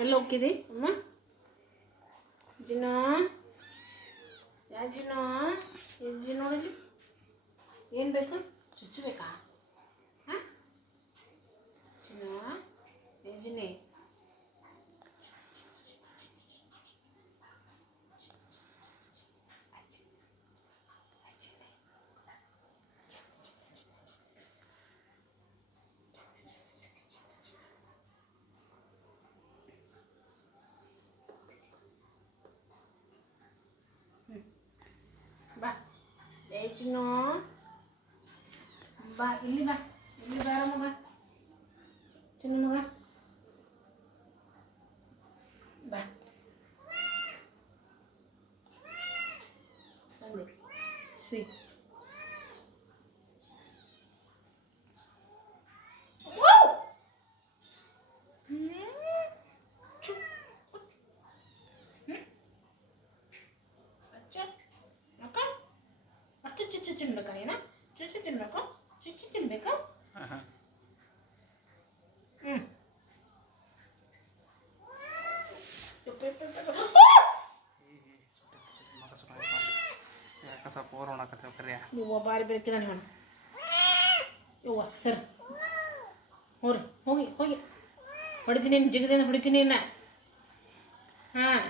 ಎಲ್ಲಿ ಹೋಗಿದ್ದಿ ಅಮ್ಮ? ಜಿನೋ ಜಿನೋ ನೋಡಲಿ ಏನು ಬೇಕು? ಚುಚ್ಚು ಬೇಕಾ? ಹಾಂ ಜಿನೋ ಜಿನೇ ಬಾ ಜಿನೋ ಬಾ ಇಲ್ಲಿ ಬಾರ ಮಗ ಚಿನ್ನ ಮಗ ಬಾ ಸಿ ಚುಚ್ಚು ತಿನ್ಬೇಕಾ ನೀನು? ಚುಚ್ಚು ತಿನ್ಬೇಕು? ಚುಚ್ಚು ತಿನ್ಬೇಕಾ? ನೀವು ಬಾರಿ ಬೇಕಿಲ್ಲ ನೀವು ಯವ್ವ ಸರ್ ಹೋಗಿ ಹೊಡಿತೀನಿ ಜಿಗದಿಂದ ಹೊಡಿತೀನಿ ಇನ್ನ ಹಾಂ